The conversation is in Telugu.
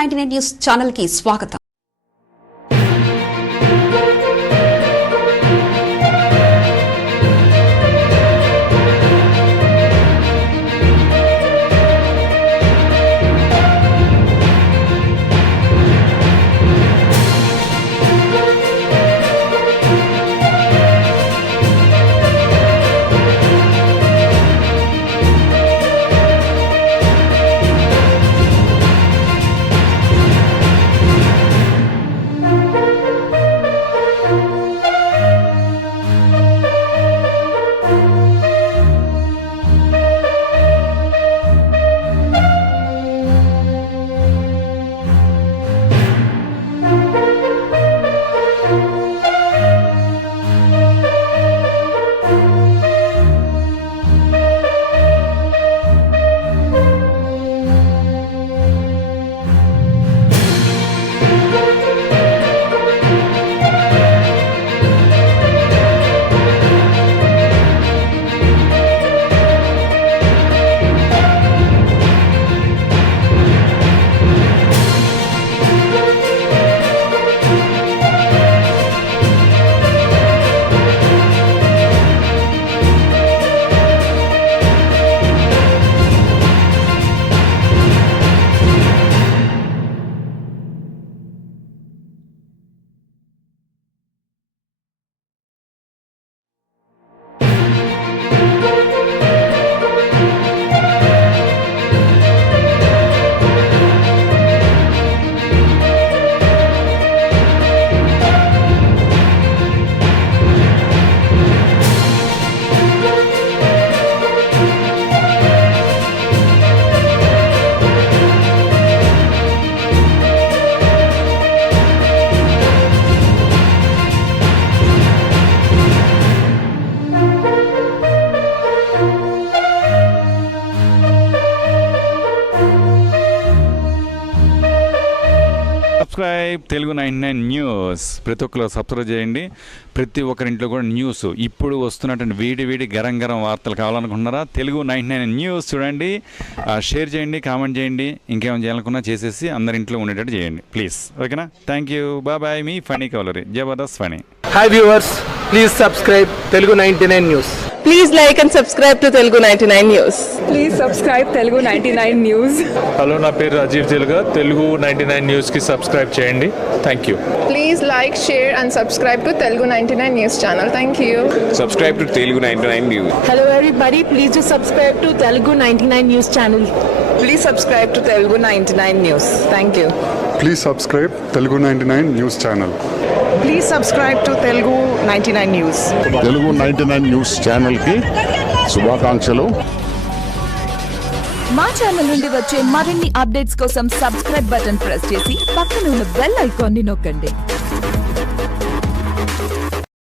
99 న్యూస్ ఛానల్ కి స్వాగతం. Subscribe Telugu 99 news. ప్రతి ఒక్కరు సబ్స్క్రైబ్ చేయండి. ప్రతి ఒక్కరింట్లో కూడా న్యూస్ ఇప్పుడు వస్తున్నటువంటి వేడి గరం వార్తలు కావాలనుకుంటున్నారా? తెలుగు 99 న్యూస్ చూడండి, షేర్ చేయండి, కామెంట్ చేయండి. ఇంకేమైనా చేయాలనుకున్నా చేసేసి అందరి ఇంట్లో ఉండేటట్టు చేయండి ప్లీజ్. ఓకేనా? Thank you. బాయ్. మీ funny cavalry Jabardasth funny. Hi viewers, please subscribe Telugu 99 news. Please like and subscribe to Telugu 99 News. Please subscribe Telugu 99 News. Hello, నా పేరు రాజీవ్ తెలుగా. తెలుగు 99 న్యూస్కి సబ్స్క్రైబ్ చేయండి. Thank you. Please like, share and subscribe to Telugu 99 News channel. Thank you. Subscribe to Telugu 99 News. Hello everybody, please do subscribe to Telugu 99 News channel. Please subscribe to Telugu 99 News. Thank you. Please subscribe Telugu 99 News channel. Please subscribe to Telugu 99 News. Telugu 99 news channel కి శుభాకాంక్షలు. మా ఛానల్ నుండి వచ్చే మరిన్ని అప్డేట్స్ కోసం సబ్స్క్రైబ్ బటన్ ప్రెస్ చేసి పక్కన ఉన్న బెల్ ఐకాన్ ని నొక్కండి.